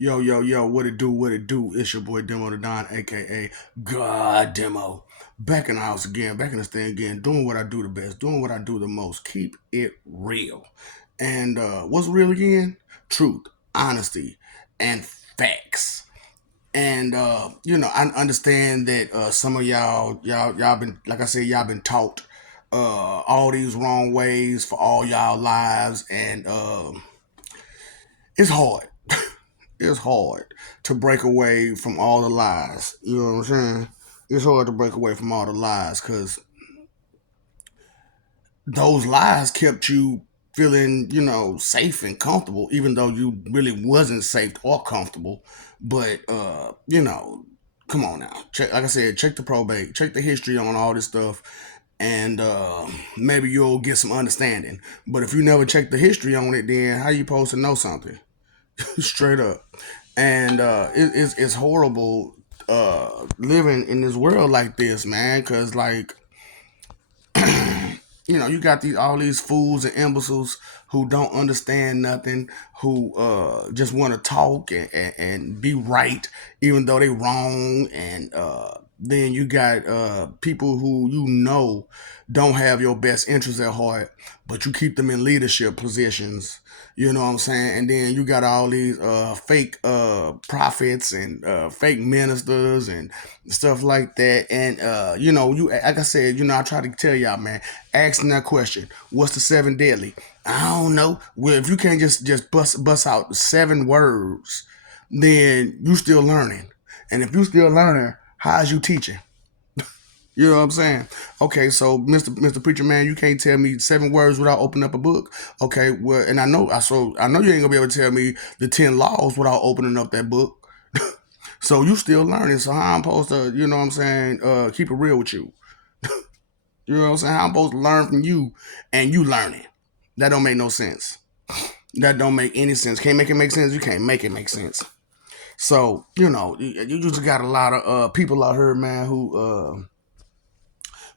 Yo, yo, yo, what it do, what it do? It's your boy Demo the Don, aka God Demo. Back in the house again, back in this thing again, doing what I do the best, doing what I do the most. Keep it real. And what's real again? Truth, honesty, and facts. And I understand that some of y'all been, like I said, y'all been taught all these wrong ways for all y'all lives, and it's hard. It's hard to break away from all the lies. You know what I'm saying? It's hard to break away from all the lies because those lies kept you feeling, safe and comfortable, even though you really wasn't safe or comfortable. But come on now. Check, like I said, check the probate, check the history on all this stuff, and maybe you'll get some understanding. But if you never check the history on it, then how you supposed to know something? Straight up. And it's horrible living in this world like this, man, because like you got these all these fools and imbeciles who don't understand nothing, who just want to talk and be right even though they wrong. And then you got people who don't have your best interests at heart, but you keep them in leadership positions. You know what I'm saying? And then you got all these fake prophets and fake ministers and stuff like that. And you like I said, I try to tell y'all, man, asking that question, what's the seven deadly? I don't know. Well, if you can't just bust out seven words, then you still learning. And if you still learning, how's you teaching? You know what I'm saying? Okay, so Mr. Preacher Man, you can't tell me seven words without opening up a book. Okay, well, and I know you ain't gonna be able to tell me the 10 laws without opening up that book. So you still learning. So how I'm supposed to, keep it real with you? You know what I'm saying? How I'm supposed to learn from you and you learning? That don't make no sense. That don't make any sense. Can't make it make sense. You can't make it make sense. So you just got a lot of people out here, man, who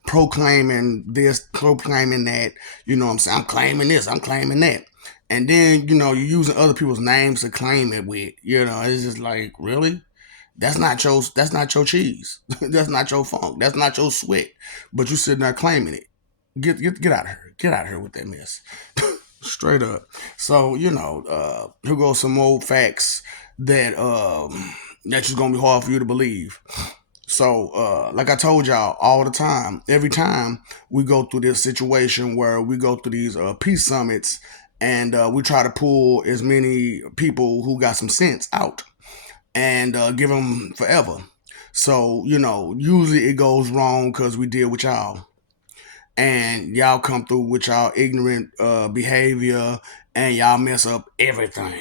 proclaiming this, proclaiming that. You know what I'm saying? I'm claiming this. I'm claiming that. And then you're using other people's names to claim it with. It's just like, really. That's not your cheese. That's not your funk. That's not your sweat. But you sitting there claiming it. Get out of here. Get out of here with that mess. Straight up. So, here goes some old facts that's just gonna be hard for you to believe. So, like I told y'all all the time, every time we go through this situation where we go through these peace summits and we try to pull as many people who got some sense out and give them forever. So, usually it goes wrong because we deal with y'all. And y'all come through with y'all ignorant behavior and y'all mess up everything.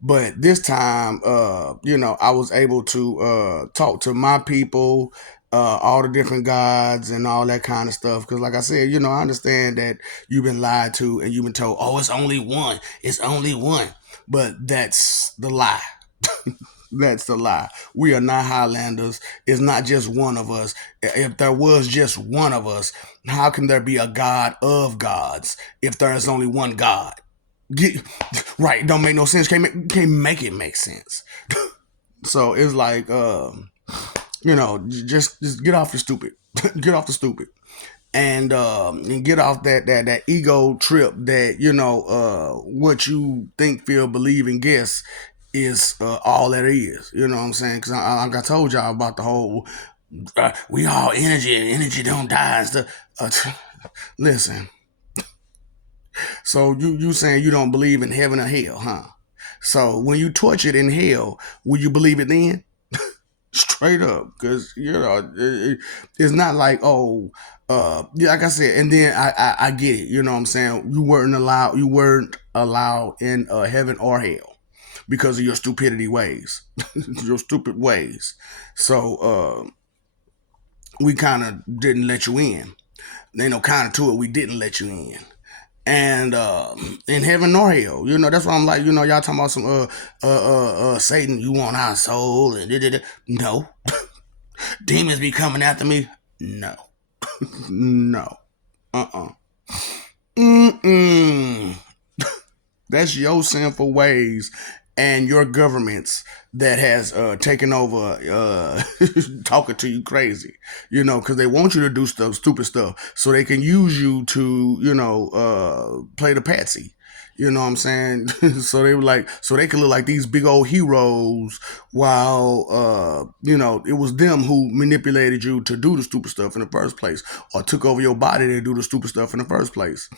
But this time, I was able to talk to my people, all the different gods and all that kind of stuff. Because, like I said, I understand that you've been lied to and you've been told, oh, it's only one. It's only one. But that's the lie. That's the lie. We are not Highlanders. It's not just one of us. If there was just one of us, how can there be a God of gods if there is only one God? Get, right, don't make no sense. Can't make it make sense. So it's like, just get off the stupid. Get off the stupid. And get off that ego trip that what you think, feel, believe, and guess is all that is. You know what I'm saying? Because like I told y'all about the whole we all energy and energy don't die and stuff. Listen. So you saying you don't believe in heaven or hell, huh? So when you tortured in hell, will you believe it then? Straight up, because it's not like, oh, yeah, like I said. And then I get it. You know what I'm saying? You weren't allowed in heaven or hell because of your stupidity ways, your stupid ways. So we kind of didn't let you in. Ain't no kind of to it. We didn't let you in. And in heaven nor hell, that's why I'm like, y'all talking about some Satan, you want our soul and da-da-da. No. Demons be coming after me? No. No. Uh-uh. Mm-mm. That's your sinful ways and your governments that has taken over, talking to you crazy, because they want you to do stuff, stupid stuff, so they can use you to, play the patsy. You know what I'm saying? So they were like, so they could look like these big old heroes, while it was them who manipulated you to do the stupid stuff in the first place, or took over your body to do the stupid stuff in the first place.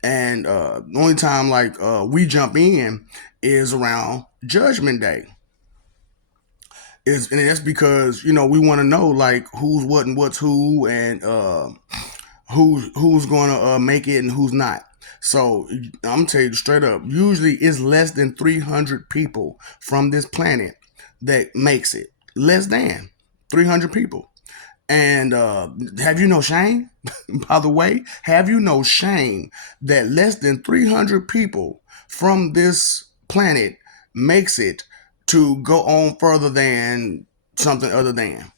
And the only time like we jump in is around Judgment Day. And that's because we want to know like who's what and what's who, and who's going to make it and who's not. So I'm gonna tell you straight up. Usually, it's less than 300 people from this planet that makes it. Less than 300 people. And have you no shame? By the way, have you no shame that less than 300 people from this planet makes it to go on further than something other than,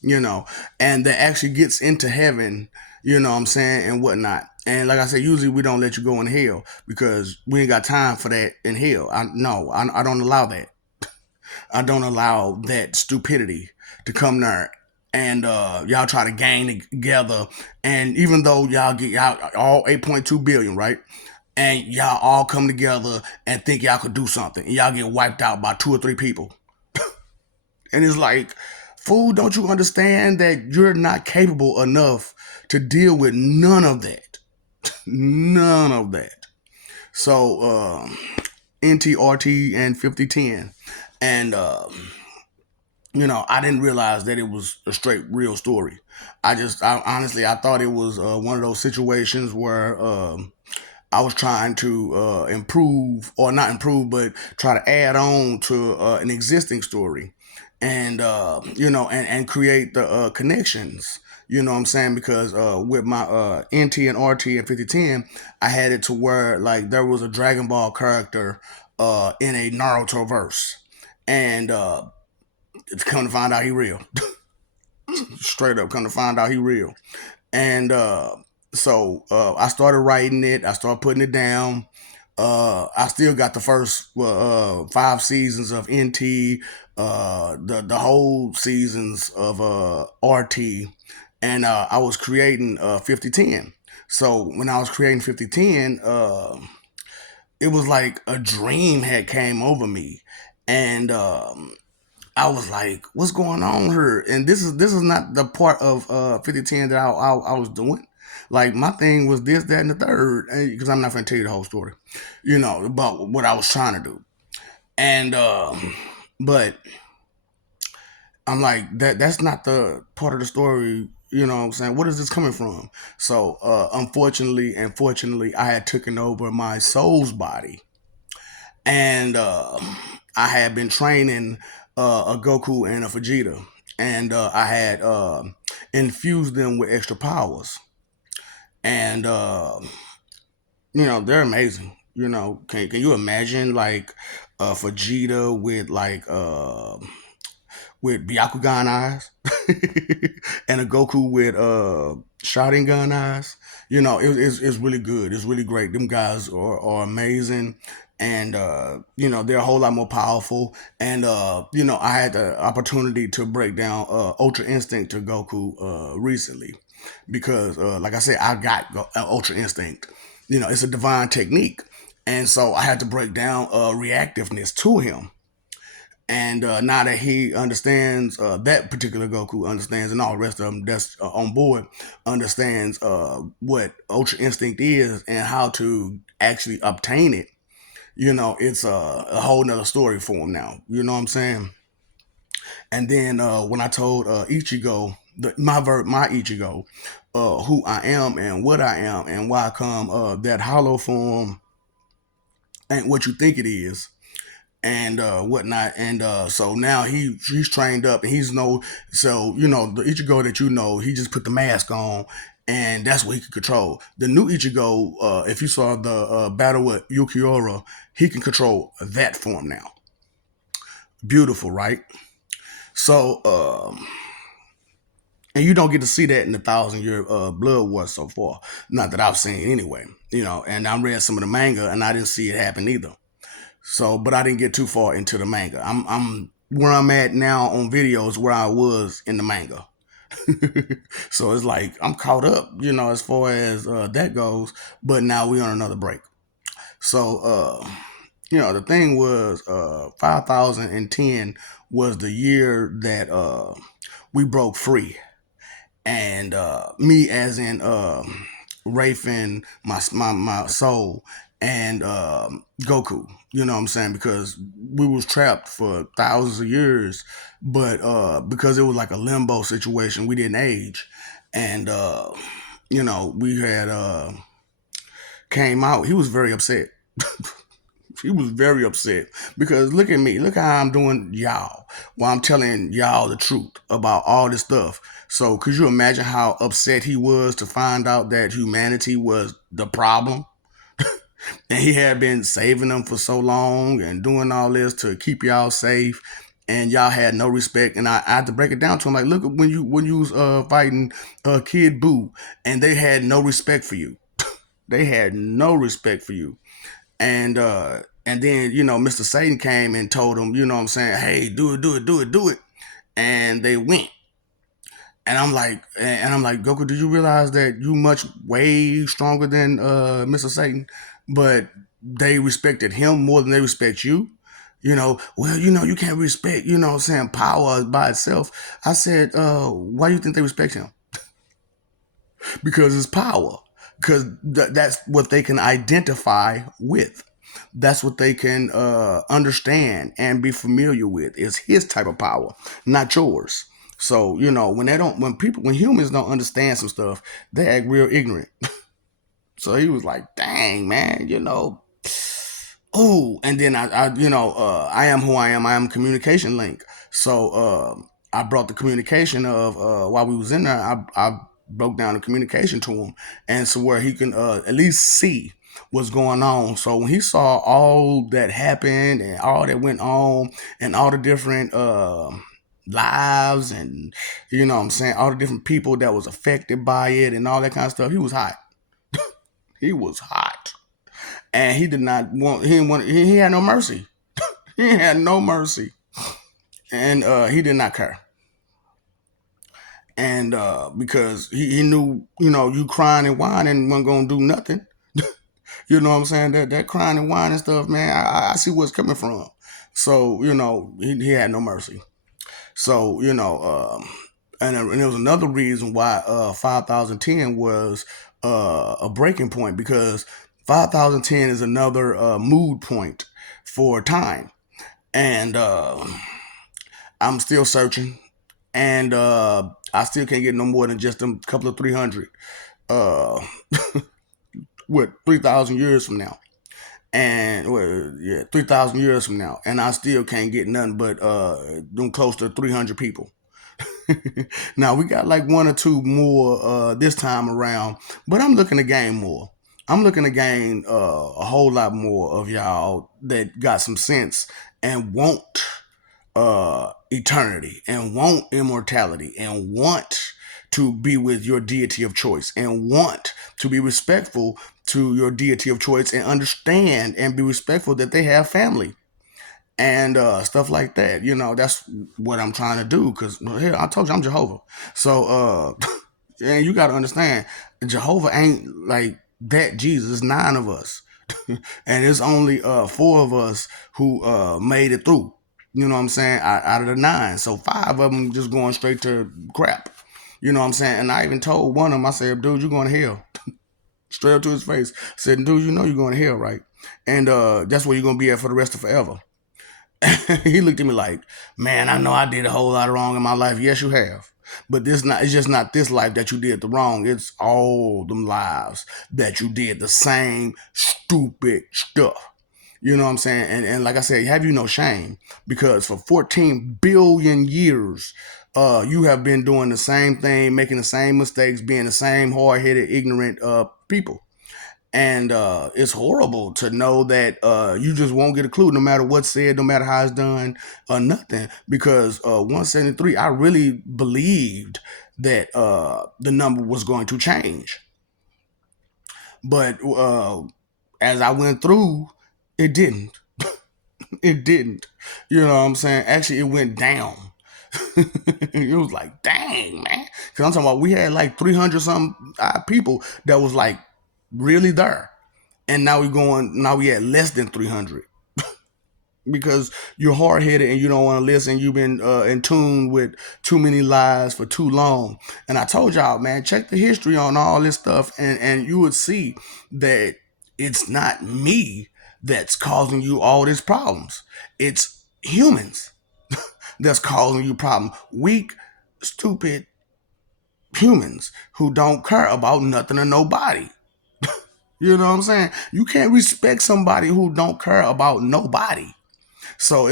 you know, and that actually gets into heaven, what I'm saying, and whatnot. And like I said, usually we don't let you go in hell because we ain't got time for that in hell. I don't allow that. I don't allow that stupidity to come there. And y'all try to gang together, and even though y'all get y'all all 8.2 billion, right? And y'all all come together and think y'all could do something, and y'all get wiped out by two or three people. And it's like, fool, don't you understand that you're not capable enough to deal with none of that? None of that. So, NTRT and 5010. And, I didn't realize that it was a straight real story. I honestly, I thought it was one of those situations where I was trying to improve, or not improve, but try to add on to an existing story, and and create the connections. You know what I'm saying? Because with my NT and RT and 5010, I had it to where like there was a Dragon Ball character in a Naruto verse, and it's come to find out he real. Straight up, come to find out he real. And so I started writing it. I started putting it down. I still got the first 5 seasons of NT, the whole seasons of RT, and I was creating 5010. So when I was creating 5010, it was like a dream had came over me, and I was like, "What's going on here?" And this is not the part of 5010 that I was doing. Like my thing was this, that, and the third, because I'm not gonna tell you the whole story, about what I was trying to do. And but I'm like that's not the part of the story. You know what I'm saying? What is this coming from? So unfortunately and fortunately, I had taken over my soul's body, and I had been training a Goku and a Vegeta, and I had infused them with extra powers, and they're amazing. Can you imagine like Vegeta with Byakugan eyes, and a Goku with Sharingan eyes? It's really good. It's really great. Them guys are amazing, and they're a whole lot more powerful. And I had the opportunity to break down Ultra Instinct to Goku recently, because like I said, I got Ultra Instinct. It's a divine technique, and so I had to break down reactiveness to him. And now that he understands, that particular Goku understands, and all the rest of them that's on board understands what Ultra Instinct is and how to actually obtain it. It's a whole nother story for him now. You know what I'm saying? And then when I told Ichigo, my Ichigo, who I am and what I am and why I come, that hollow form ain't what you think it is, and whatnot. And so now he's trained up, and he's no so the Ichigo that he just put the mask on, and that's what he can control. The new Ichigo, if you saw the battle with Yukiora, he can control that form now. Beautiful, right? So and you don't get to see that in the 1,000 year blood war so far, not that I've seen anyway. And I read some of the manga, and I didn't see it happen either. So, but I didn't get too far into the manga. I'm where I'm at now on videos where I was in the manga. So it's like I'm caught up, as far as that goes. But now we're on another break. So, the thing was, 5010 was the year that we broke free, and me as in Rafen, my soul, and Goku. You know what I'm saying? Because we was trapped for thousands of years, but because it was like a limbo situation, we didn't age, and we had came out. He was very upset. He was very upset because look at me, look how I'm doing y'all while I'm telling y'all the truth about all this stuff. So could you imagine how upset he was to find out that humanity was the problem? And he had been saving them for so long and doing all this to keep y'all safe, and y'all had no respect. And I had to break it down to him like, look at when you was fighting Kid Buu, and they had no respect for you. They had no respect for you. And then Mr. Satan came and told them, what I'm saying, hey, do it, do it, do it, do it, and they went. And I'm like, Goku, do you realize that you much way stronger than Mr. Satan? But they respected him more than they respect you. Well, you can't respect, what I'm saying, power by itself. I said, why do you think they respect him? Because it's power. Because that's what they can identify with. That's what they can understand and be familiar with is his type of power, not yours. So when humans don't understand some stuff, they act real ignorant. So he was like, "Dang man, oh." And then I am who I am. I am a communication link. So I brought the communication of while we was in there. I broke down the communication to him, and so where he can at least see what's going on. So when he saw all that happened and all that went on and all the different lives and what I'm saying, all the different people that was affected by it and all that kind of stuff, he was hot. He was hot. And he did not want he didn't want he had no mercy. He had no mercy. And he did not care. And because he knew, you crying and whining wasn't gonna do nothing. You know what I'm saying? That crying and whining stuff, man, I see where it's coming from. So, he had no mercy. So, and there was another reason why 5010 was a breaking point because 5010 is another mood point for time. And I'm still searching. And I still can't get no more than just a couple of 300. Uh, what, 3,000 years from now? And well, yeah, 3,000 years from now, and I still can't get nothing but them close to 300 people. Now we got like one or two more this time around, but I'm looking to gain more. I'm looking to gain a whole lot more of y'all that got some sense and want eternity and want immortality and want to be with your deity of choice and want to be respectful to your deity of choice and understand and be respectful that they have family and stuff like that. That's what I'm trying to do because here I told you I'm Jehovah. So and you got to understand, Jehovah ain't like that. Jesus, it's 9 of us, and it's only 4 of us who made it through. You know what I'm saying? Out of the 9, so 5 of them just going straight to crap. You know what I'm saying? And I even told one of them, I said, "Dude, you're going to hell." Straight up to his face. I said, "Dude, you know you're going to hell, right? And that's where you're going to be at for the rest of forever." He looked at me like, "Man, I know I did a whole lot of wrong in my life." Yes, you have. But it's just not this life that you did the wrong. It's all them lives that you did the same stupid stuff. You know what I'm saying? And like I said, have you no shame? Because for 14 billion years, you have been doing the same thing, making the same mistakes, being the same hard-headed, ignorant people. And it's horrible to know that you just won't get a clue no matter what's said, no matter how it's done, or nothing. Because 173, I really believed that the number was going to change. But as I went through, it didn't. It didn't. You know what I'm saying? Actually, it went down. It was like, dang, man. Because I'm talking about we had like 300 some people that was like really there. And now we at less than 300 because you're hard headed and you don't want to listen. You've been in tune with too many lies for too long. And I told y'all, man, check the history on all this stuff, and you would see that it's not me that's causing you all these problems. It's humans that's causing you problems. Weak, stupid humans who don't care about nothing or nobody. You know what I'm saying? You can't respect somebody who don't care about nobody. So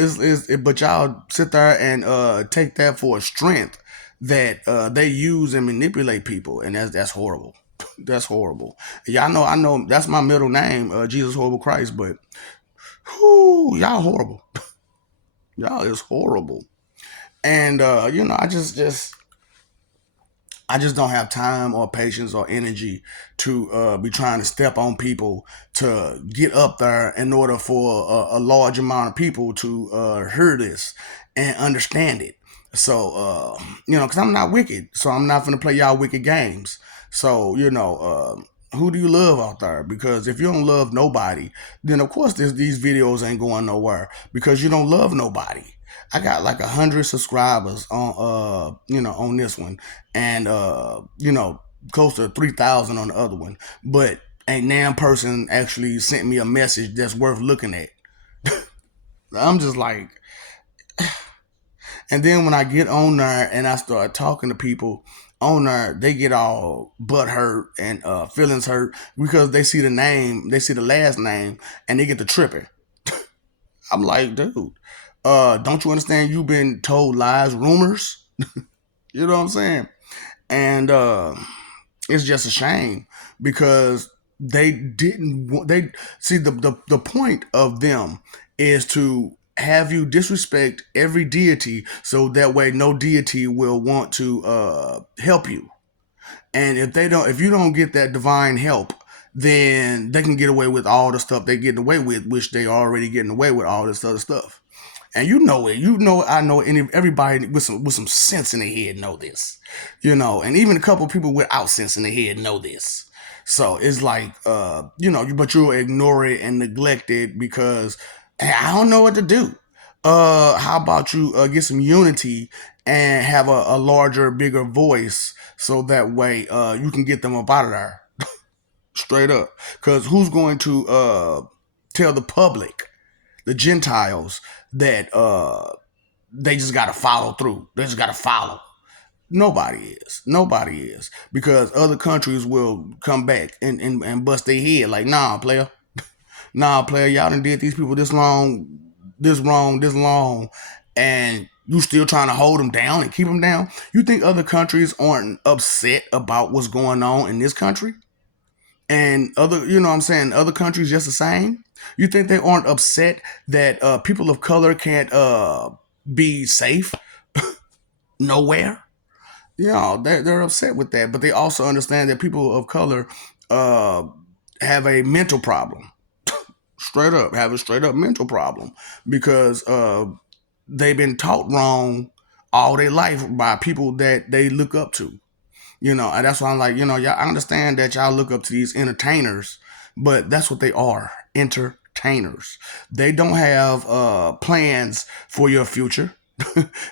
but y'all sit there and take that for a strength that they use and manipulate people, and that's horrible. That's horrible. Y'all know I know that's my middle name, Jesus Horrible Christ, but whoo, y'all horrible. Y'all is horrible. And I just don't have time or patience or energy to be trying to step on people to get up there in order for a large amount of people to hear this and understand it. So, because I'm not wicked, so I'm not going to play y'all wicked games. So, who do you love out there? Because if you don't love nobody, then of course these videos ain't going nowhere because you don't love nobody. I got like 100 subscribers on this one, and close to 3,000 on the other one. But ain't damn person actually sent me a message that's worth looking at. I'm just like, and then when I get on there and I start talking to people on there, they get all butt hurt and feelings hurt because they see the name, they see the last name, and they get the tripping. I'm like, dude, don't you understand? You've been told lies, rumors. You know what I'm saying? And it's just a shame because they didn't. They see the point of them is to have you disrespect every deity, so that way no deity will want to help you. And if you don't get that divine help, then they can get away with all the stuff they getting away with, which they already getting away with all this other stuff. And you know it. You know I know everybody with some sense in their head know this. And even a couple of people without sense in their head know this. So it's like but you'll ignore it and neglect it because hey, I don't know what to do. How about you get some unity and have a larger, bigger voice so that way you can get them up out of there straight up. Because who's going to tell the public, the Gentiles, that they just got to follow through? They just got to follow. Nobody is. Nobody is. Because other countries will come back and bust their head like, nah, player. Nah, player, y'all done did these people this long, this wrong, this long, and you still trying to hold them down and keep them down? You think other countries aren't upset about what's going on in this country? And other countries just the same? You think they aren't upset that people of color can't be safe nowhere? They're upset with that, but they also understand that people of color uh, have a mental problem. Straight up, have a straight up mental problem because they've been taught wrong all their life by people that they look up to. And that's why I'm like, y'all, I understand that y'all look up to these entertainers, but that's what they are, entertainers. They don't have plans for your future.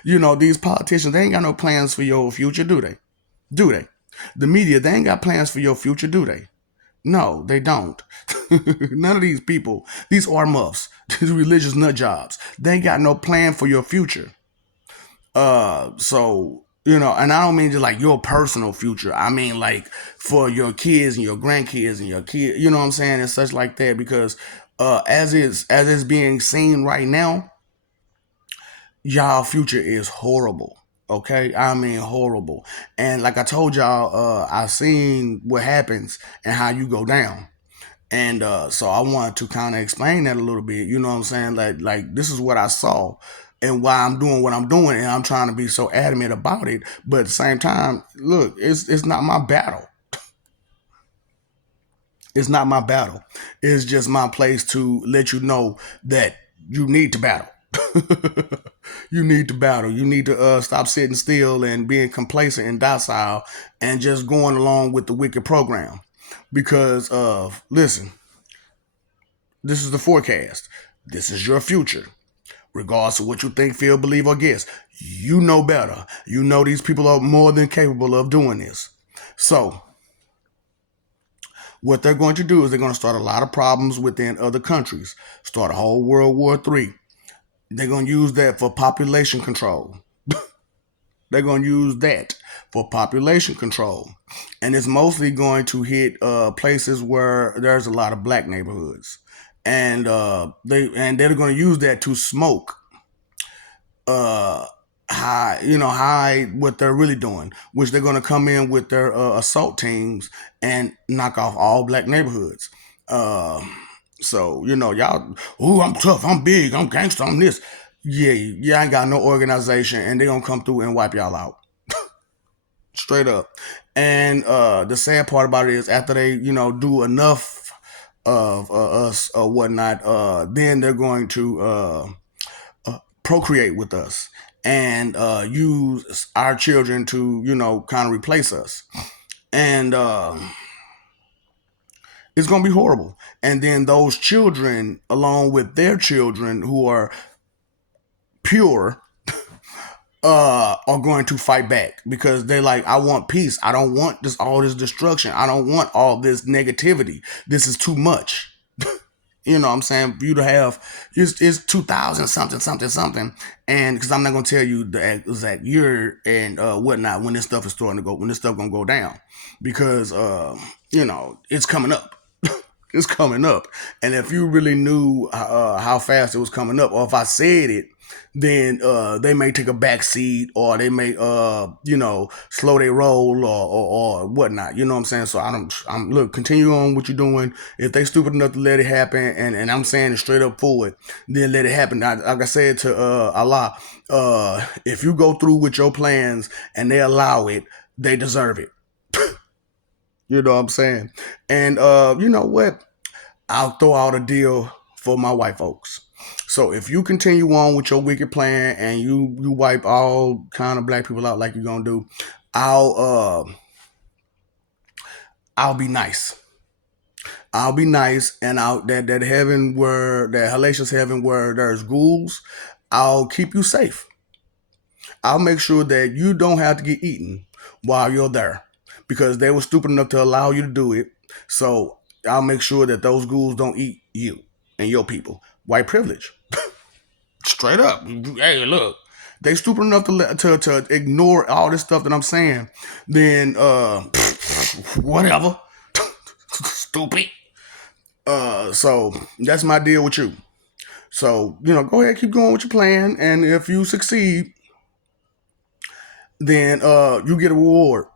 These politicians, they ain't got no plans for your future, do they? Do they? The media, they ain't got plans for your future, do they? No, they don't. None of these people, these are muffs, these religious nut jobs, they ain't got no plan for your future. And I don't mean just like your personal future. I mean like for your kids and your grandkids and your kids, you know what I'm saying, and such like that. Because as it's being seen right now, y'all future is horrible. Okay, I mean horrible. And like I told y'all, I seen what happens and how you go down. And so I wanted to kind of explain that a little bit. You know what I'm saying? Like this is what I saw and why I'm doing what I'm doing, and I'm trying to be so adamant about it. But at the same time, look, it's not my battle. It's not my battle. It's just my place to let you know that you need to battle. You need to battle. You need to stop sitting still and being complacent and docile and just going along with the wicked program. Because listen, this is the forecast. This is your future. Regardless of what you think, feel, believe, or guess, you know better. You know these people are more than capable of doing this. So, what they're going to do is they're going to start a lot of problems within other countries, start a whole World War III. They're going to use that for population control. They're going to use that for population control. And it's mostly going to hit places where there's a lot of black neighborhoods. And they're going to use that to smoke uh hide what they're really doing, which they're going to come in with their assault teams and knock off all black neighborhoods. uh so y'all, ooh, I'm tough, I'm big, I'm gangster, I'm this. Yeah, you ain't got no organization, and they gonna come through and wipe y'all out straight up. And the sad part about it is, after they do enough of us or whatnot, then they're going to procreate with us and use our children to kind of replace us. And it's going to be horrible. And then those children, along with their children who are pure, are going to fight back, because they're like, I want peace, I don't want all this destruction, I don't want all this negativity, this is too much. What I'm saying? For you to have, it's 2000 something something something, and because I'm not gonna tell you the exact year and whatnot when this stuff is starting to go, when this stuff gonna go down, because it's coming up. It's coming up, and if you really knew how fast it was coming up, or if I said it, then they may take a back seat, or they may slow their roll, or whatnot. You know what I'm saying? So I'm look, continue on what you're doing. If they stupid enough to let it happen, and I'm saying it straight up forward, then let it happen. Like I said to Allah, if you go through with your plans and they allow it, they deserve it. You know what I'm saying? And you know what? I'll throw out a deal for my white folks. So if you continue on with your wicked plan and you wipe all kind of black people out like you're gonna do, I'll I'll be nice. I'll be nice, and out that heaven where that hellacious heaven where there's ghouls, I'll keep you safe. I'll make sure that you don't have to get eaten while you're there, because they were stupid enough to allow you to do it. So I'll make sure that those ghouls don't eat you and your people. White privilege, straight up. Hey, look, they stupid enough to ignore all this stuff that I'm saying. Then whatever, stupid. So that's my deal with you. So go ahead, keep going with your plan, and if you succeed, then you get a reward.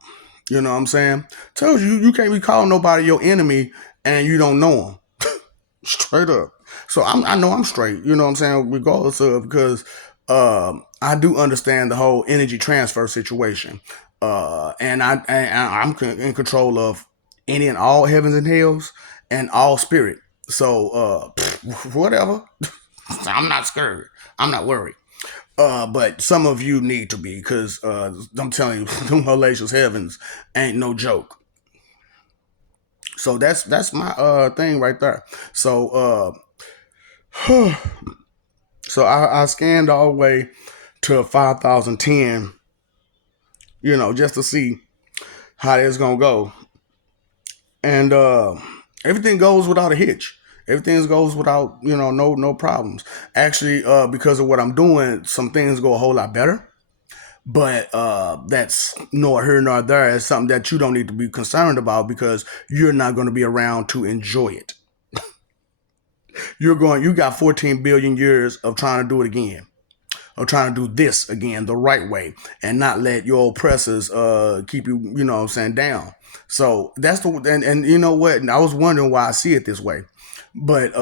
You know what I'm saying? Tells you can't be calling nobody your enemy and you don't know them. Straight up. So I know I'm straight. You know what I'm saying? Regardless of, because I do understand the whole energy transfer situation, and I'm in control of any and all heavens and hells and all spirit. So whatever. I'm not scared. I'm not worried. But some of you need to be, because I'm telling you, them hellacious heavens ain't no joke. So that's my thing right there. So so I scanned all the way to 5010, just to see how it's gonna go, and everything goes without a hitch. Everything goes without no problems. Actually, because of what I'm doing, some things go a whole lot better. But that's nor here nor there. It's something that you don't need to be concerned about, because you're not going to be around to enjoy it. You got 14 billion years of trying to do it again, of trying to do this again the right way, and not let your oppressors keep you, what I'm saying, down. So that's and you know what? And I was wondering why I see it this way. But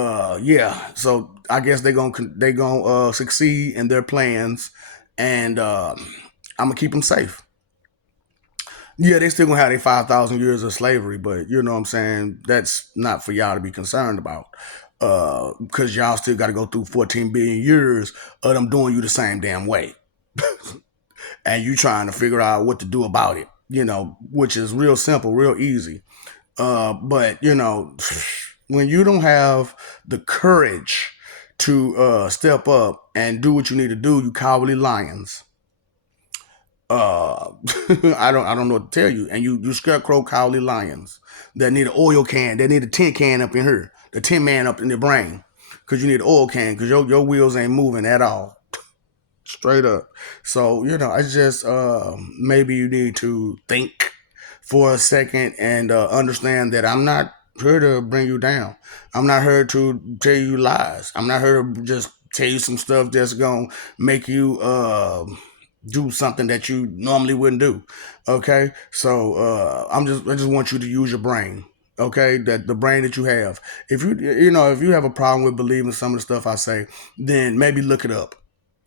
yeah, so I guess they gonna succeed in their plans, and I'm gonna keep them safe. Yeah, they still gonna have their 5,000 years of slavery, but you know what I'm saying, that's not for y'all to be concerned about. Because y'all still got to go through 14 billion years of them doing you the same damn way, and you trying to figure out what to do about it. Which is real simple, real easy. But when you don't have the courage to step up and do what you need to do, you cowardly lions. Uh, I don't know what to tell you. And you scarecrow cowardly lions that need an oil can, they need a tin can up in here, the tin man up in their brain, because you need an oil can because your wheels ain't moving at all. Straight up. So, I just maybe you need to think for a second and understand that I'm not here to bring you down. I'm not here to tell you lies. I'm not here to just tell you some stuff that's gonna make you do something that you normally wouldn't do. Okay, so I just want you to use your brain. Okay, that the brain that you have. If you have a problem with believing some of the stuff I say, then maybe look it up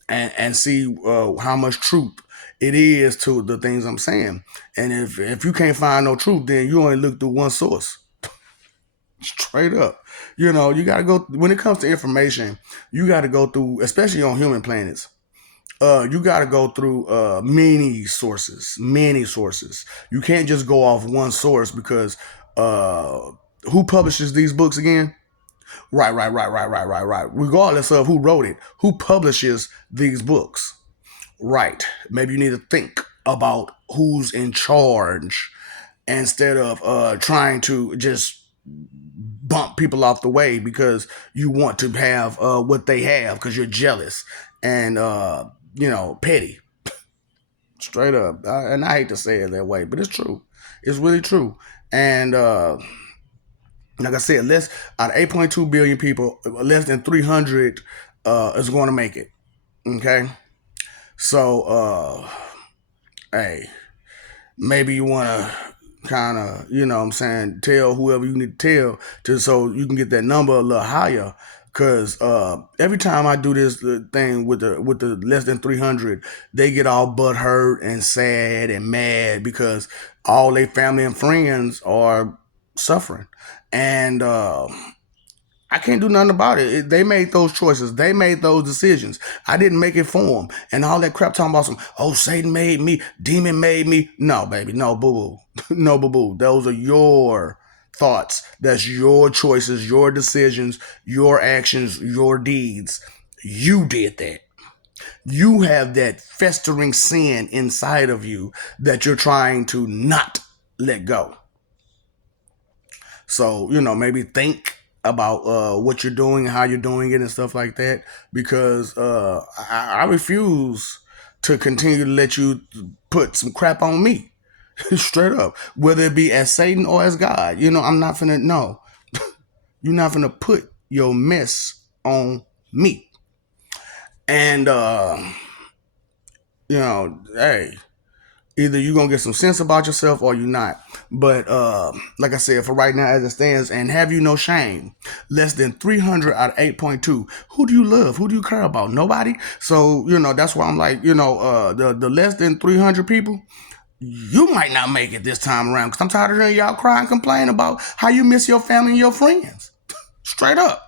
and see how much truth it is to the things I'm saying. And if you can't find no truth, then you only look through one source. Straight up. You gotta go when it comes to information, you gotta go through, especially on human planets. You got to go through many sources, many sources. You can't just go off one source because who publishes these books again? Right. Regardless of who wrote it, who publishes these books? Right. Maybe you need to think about who's in charge instead of trying to just bump people off the way because you want to have what they have because you're jealous and petty. Straight up. And I hate to say it that way, but it's true. It's really true. And like I said, less out of 8.2 billion people, less than 300 is going to make it. Okay. So, hey, maybe you want to kind of, what I'm saying, tell whoever you need to tell so you can get that number a little higher. Cause every time I do this thing with the less than 300, they get all butthurt and sad and mad because all their family and friends are suffering, and I can't do nothing about it. They made those choices. They made those decisions. I didn't make it for them. And all that crap talking about Satan made me, demon made me. No, baby, no, boo-boo. No, boo-boo. Those are your thoughts. That's your choices, your decisions, your actions, your deeds. You did that. You have that festering sin inside of you that you're trying to not let go. So, maybe think about what you're doing, how you're doing it, and stuff like that. Because I refuse to continue to let you put some crap on me. Straight up. Whether it be as Satan or as God. I'm not finna, no. You're not finna put your mess on me. And, hey, either you're gonna get some sense about yourself or you're not. But like I said, for right now as it stands, and have you no shame, less than 300 out of 8.2. Who do you love? Who do you care about? Nobody. So that's why I'm like, the less than 300 people, you might not make it this time around, because I'm tired of hearing y'all cry and complain about how you miss your family and your friends. Straight up.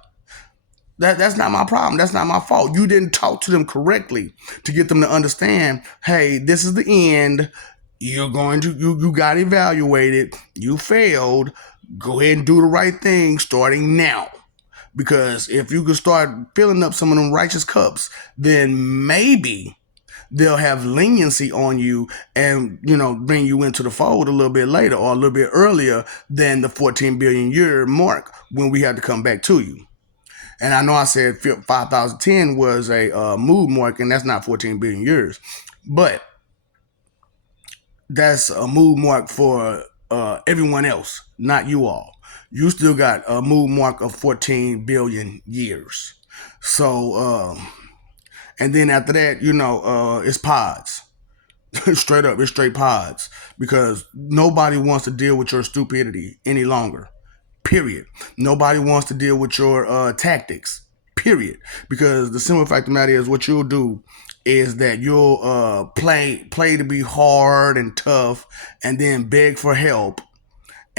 That's not my problem. That's not my fault. You didn't talk to them correctly to get them to understand, hey, this is the end. You're going to, you got evaluated. You failed. Go ahead and do the right thing starting now. Because if you could start filling up some of them righteous cups, then maybe they'll have leniency on you and, bring you into the fold a little bit later or a little bit earlier than the 14 billion year mark when we had to come back to you. And I know I said 5010 was a mood mark, and that's not 14 billion years. But that's a mood mark for everyone else, not you all. You still got a mood mark of 14 billion years. So, and then after that, it's pods. Straight up, it's straight pods. Because nobody wants to deal with your stupidity any longer. Period. Nobody wants to deal with your tactics. Period. Because the simple fact of the matter is, what you'll do is that you'll play to be hard and tough, and then beg for help,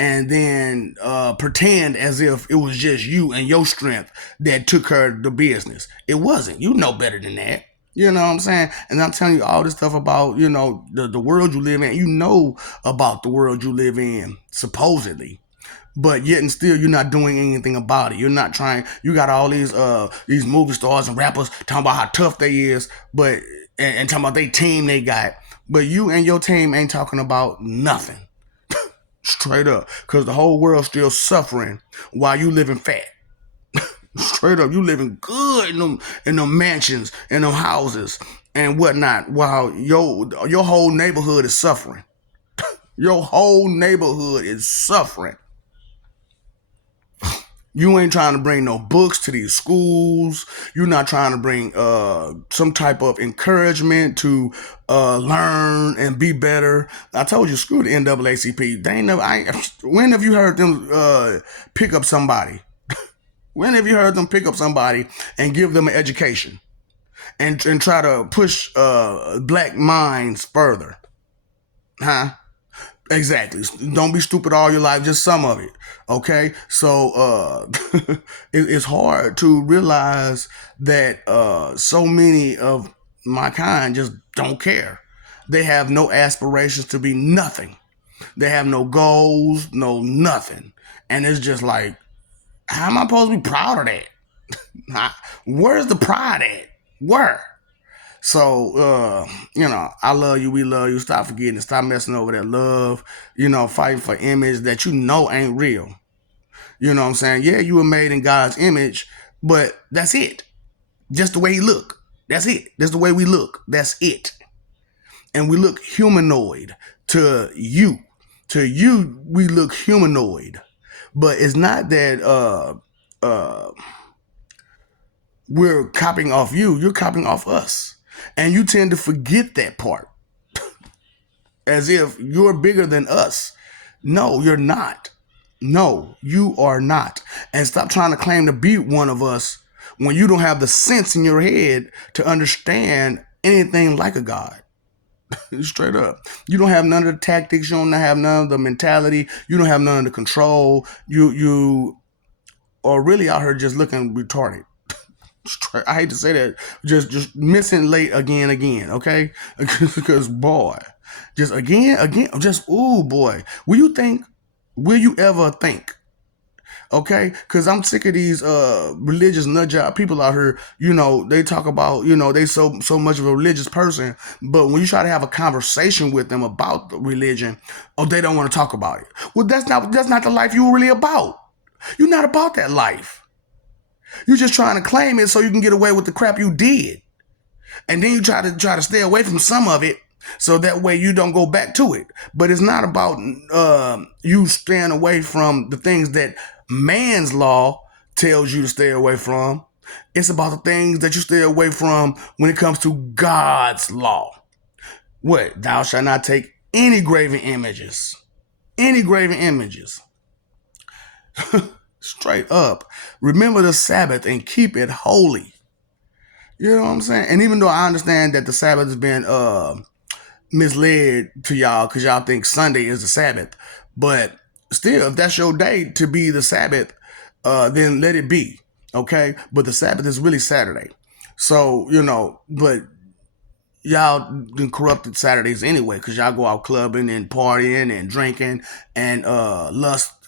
and then pretend as if it was just you and your strength that took care of the business. It wasn't. You know better than that. You know what I'm saying? And I'm telling you all this stuff about, the world you live in. You know about the world you live in, supposedly. But yet and still you're not doing anything about it. You're not trying. You got all these movie stars and rappers talking about how tough they is, but and talking about they team they got. But you and your team ain't talking about nothing. Straight up. Because the whole world's still suffering while you living fat. Straight up, you living good in them mansions, in them houses and whatnot, while your whole neighborhood is suffering. Your whole neighborhood is suffering. You ain't trying to bring no books to these schools. You're not trying to bring some type of encouragement to learn and be better. I told you, screw the NAACP. They ain't never. When have you heard them pick up somebody? When have you heard them pick up somebody and give them an education and try to push black minds further? Huh? Exactly. Don't be stupid all your life, just some of it. Okay? So it's hard to realize that so many of my kind just don't care. They have no aspirations to be nothing. They have no goals, no nothing. And it's just like, how am I supposed to be proud of that? Where's the pride at? Where? So, I love you. We love you. Stop forgetting. Stop messing over that love. Fighting for image that ain't real. You know what I'm saying? Yeah, you were made in God's image, but that's it. Just the way he look. That's it. That's the way we look. That's it. And we look humanoid to you. To you, we look humanoid. But it's not that we're copying off you. You're copying off us. And you tend to forget that part as if you're bigger than us. No, you're not. No, you are not. And stop trying to claim to be one of us when you don't have the sense in your head to understand anything like a God. Straight up. You don't have none of the tactics. You don't have none of the mentality. You don't have none of the control. You are really out here just looking retarded. I hate to say that, just missing late again, okay? Because boy, just again, just ooh boy, will you ever think? Okay, because I'm sick of these religious nut job people out here. They talk about they so much of a religious person, but when you try to have a conversation with them about the religion, they don't want to talk about it. Well, that's not the life you were really about. You're not about that life. You're just trying to claim it so you can get away with the crap you did. And then you try to stay away from some of it so that way you don't go back to it. But it's not about you staying away from the things that man's law tells you to stay away from. It's about the things that you stay away from when it comes to God's law. What? Thou shalt not take any graven images. Any graven images. Straight up. Remember the Sabbath and keep it holy. You know what I'm saying? And even though I understand that the Sabbath has been misled to y'all because y'all think Sunday is the Sabbath, but still, if that's your day to be the Sabbath, then let it be. Okay? But the Sabbath is really Saturday. So, but y'all corrupted Saturdays anyway because y'all go out clubbing and partying and drinking and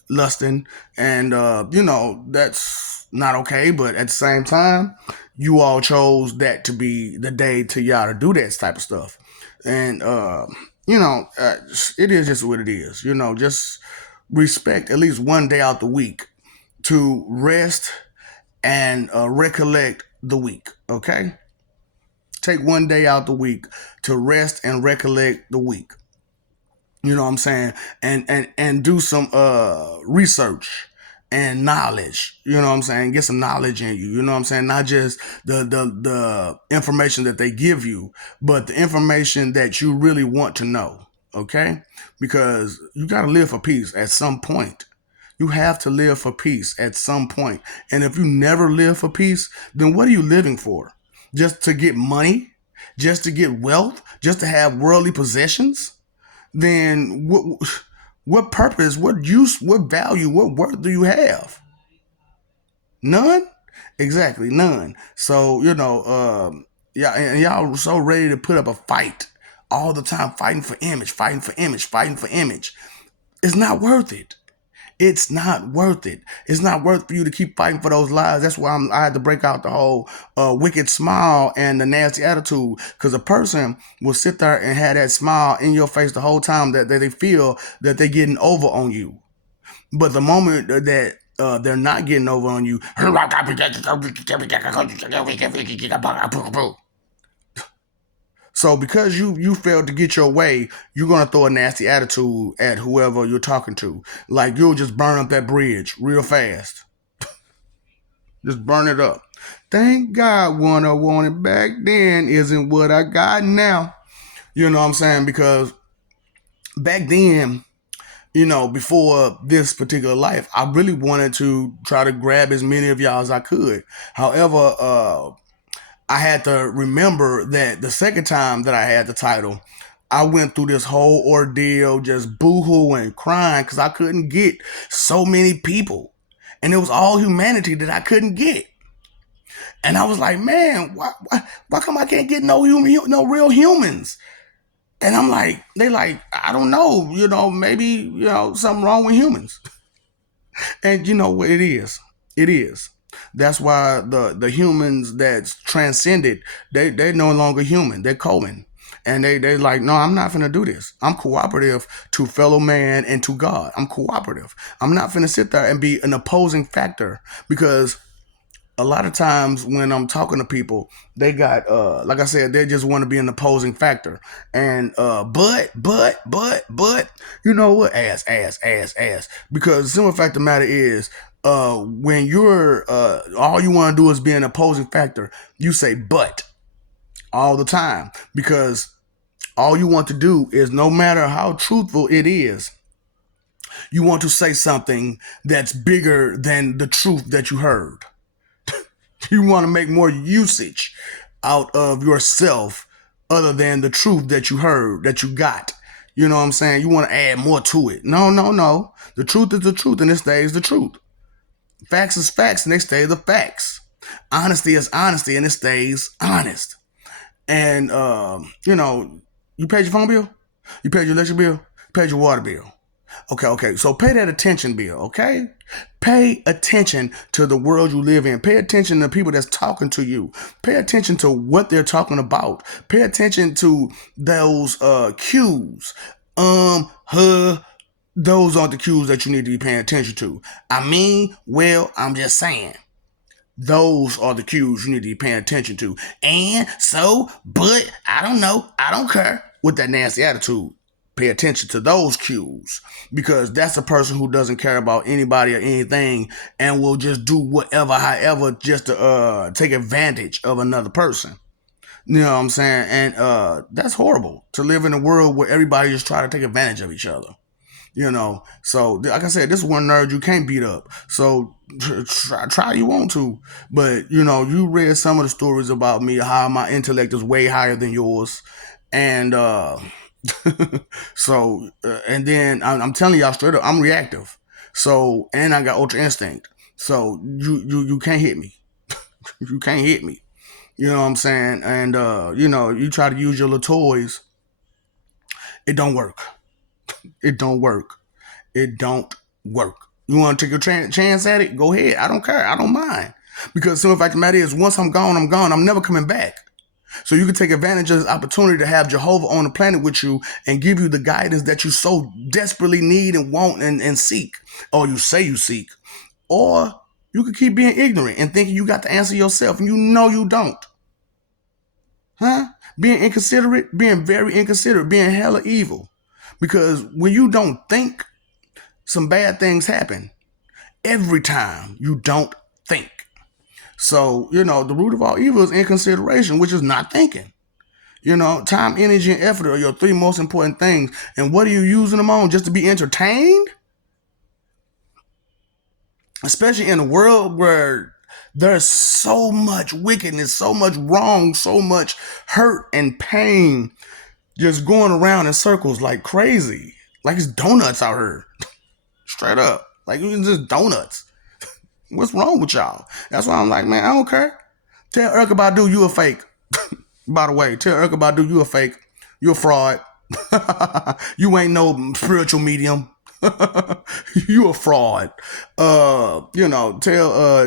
lusting, and that's not okay. But at the same time, you all chose that to be the day to y'all to do that type of stuff, and it is just what it is. Just respect at least one day out the week to rest and recollect the week. Okay, take one day out the week to rest and recollect the week. You know what I'm saying? And do some research and knowledge. You know what I'm saying? Get some knowledge in you. You know what I'm saying? Not just the information that they give you, but the information that you really want to know. Okay? Because you got to live for peace at some point. You have to live for peace at some point. And if you never live for peace, then what are you living for? Just to get money? Just to get wealth? Just to have worldly possessions? Then What purpose, what use, what value, what worth do you have? None. Exactly, none. So yeah, and y'all so ready to put up a fight all the time, fighting for image, fighting for image, fighting for image. It's not worth it. It's not worth it. It's not worth for you to keep fighting for those lives. That's why I had to break out the whole wicked smile and the nasty attitude. Because a person will sit there and have that smile in your face the whole time that they feel that they're getting over on you. But the moment that they're not getting over on you, so because you failed to get your way, you're gonna throw a nasty attitude at whoever you're talking to. Like you'll just burn up that bridge real fast. Just burn it up. Thank God what I wanted back then isn't what I got now. You know what I'm saying? Because back then, before this particular life, I really wanted to try to grab as many of y'all as I could. However, I had to remember that the second time that I had the title, I went through this whole ordeal just boohooing, crying because I couldn't get so many people. And it was all humanity that I couldn't get. And I was like, man, why come I can't get no real humans? And I'm like, they like, I don't know, maybe, something wrong with humans. And you know what it is? It is. That's why the humans that's transcended, they're no longer human. They're Cohen. And they like, no, I'm not gonna do this. I'm cooperative to fellow man and to God. I'm cooperative. I'm not gonna sit there and be an opposing factor because a lot of times when I'm talking to people, they got like I said, they just want to be an opposing factor. And but you know what? Ass. Because the simple fact of the matter is, when you're all you want to do is be an opposing factor, you say but all the time because all you want to do is no matter how truthful it is, you want to say something that's bigger than the truth that you heard. You want to make more usage out of yourself other than the truth that you heard, that you got. You know what I'm saying? You want to add more to it. No. The truth is the truth and it stays the truth. Facts is facts and they stay the facts. Honesty is honesty and it stays honest. And, you paid your phone bill? You paid your electric bill? You paid your water bill? Okay. So pay that attention bill, okay? Pay attention to the world you live in. Pay attention to people that's talking to you. Pay attention to what they're talking about. Pay attention to those cues. Those aren't the cues that you need to be paying attention to. I'm just saying. Those are the cues you need to be paying attention to. And so, but I don't know. I don't care with that nasty attitude. Pay attention to those cues because that's a person who doesn't care about anybody or anything and will just do whatever, however, just to take advantage of another person. You know what I'm saying? And that's horrible to live in a world where everybody just try to take advantage of each other. So like I said, this is one nerd you can't beat up. So try you want to, but you read some of the stories about me, how my intellect is way higher than yours, and and then I'm telling y'all straight up, I'm reactive. So and I got ultra instinct. So you can't hit me. You can't hit me. You know what I'm saying? And you try to use your little toys. It don't work. It don't work. It don't work. You want to take a chance at it? Go ahead. I don't care. I don't mind. Because the simple fact of the matter is, once I'm gone, I'm gone. I'm never coming back. So you can take advantage of this opportunity to have Jehovah on the planet with you and give you the guidance that you so desperately need and want and seek. Or you say you seek. Or you could keep being ignorant and thinking you got the answer yourself and you know you don't. Huh? Being inconsiderate, being very inconsiderate, being hella evil. Because when you don't think, some bad things happen every time you don't think. So, the root of all evil is inconsideration, which is not thinking. Time, energy, and effort are your three most important things. And what are you using them on? Just to be entertained? Especially in a world where there's so much wickedness, so much wrong, so much hurt and pain just going around in circles like crazy. Like it's donuts out here. Straight up. Like it's just donuts. What's wrong with y'all? That's why I'm like, man, I don't care. Tell Erykah Badu you a fake. By the way, tell Erykah Badu you a fake. You a fraud. You ain't no spiritual medium. You a fraud. Tell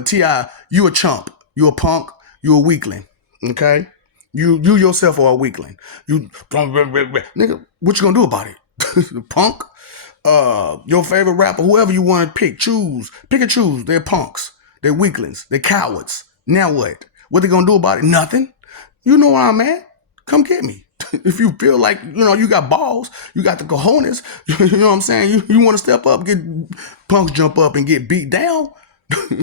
T.I. you a chump. You a punk. You a weakling. Okay? You yourself are a weakling. You nigga, what you gonna do about it? Punk? Your favorite rapper, whoever you want to pick and choose. They're punks. They're weaklings. They're cowards. Now what? What they gonna do about it? Nothing. You know where I'm at. Come get me. If you feel like, you got balls, you got the cojones, you know what I'm saying? You want to step up, get punks jump up and get beat down?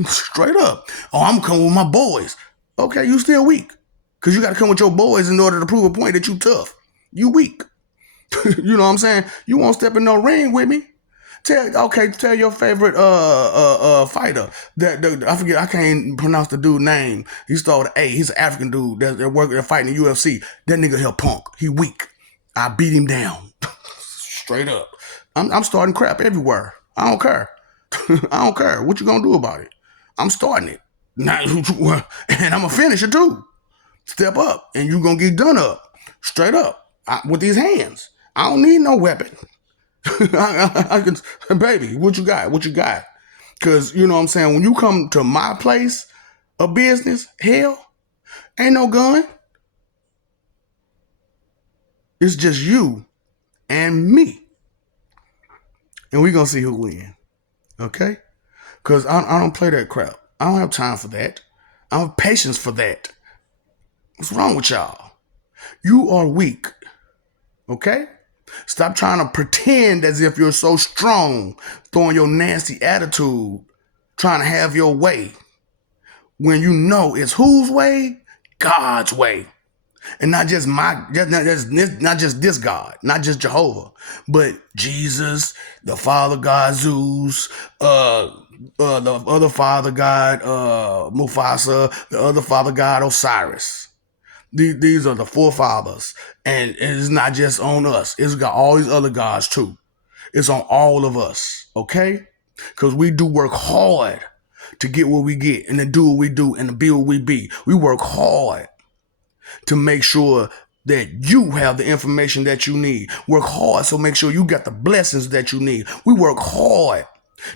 Straight up. Oh, I'm coming with my boys. Okay, you still weak. Because you got to come with your boys in order to prove a point that you tough. You weak. You know what I'm saying? You won't step in no ring with me. Tell your favorite fighter. I forget, I can't pronounce the dude's name. He started with A. He's an African dude they're fighting in the UFC. That nigga here punk. He weak. I beat him down. Straight up. I'm starting crap everywhere. I don't care. I don't care. What you gonna do about it? I'm starting it. And I'm gonna finish it too. Step up and you gonna get done up. Straight up. With these hands. I don't need no weapon. I can, baby, what you got? What you got? Because, you know what I'm saying, when you come to my place of business, hell, ain't no gun. It's just you and me. And we going to see who wins. Okay? Because I don't play that crap. I don't have time for that. I don't have patience for that. What's wrong with y'all? You are weak. Okay? Stop trying to pretend as if you're so strong, throwing your nasty attitude, trying to have your way, when you know it's whose way? God's way. And not just not just this God, not just Jehovah, but Jesus, the Father God Zeus, the other Father God Mufasa, the other Father God Osiris. These are the forefathers. And it's not just on us. It's got all these other gods too. It's on all of us. Okay? Because we do work hard to get what we get and to do what we do and to be what we be. We work hard to make sure that you have the information that you need. Work hard so make sure you got the blessings that you need. We work hard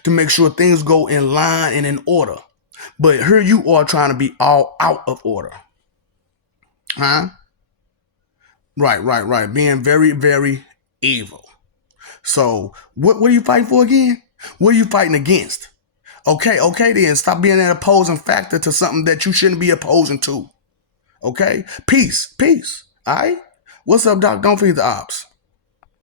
to make sure things go in line and in order. But here you are trying to be all out of order. Huh? Right. Being very, very evil. So what are you fighting for again? What are you fighting against? Okay, then stop being an opposing factor to something that you shouldn't be opposing to. Okay? Peace. All right? What's up, Doc? Don't feed the ops.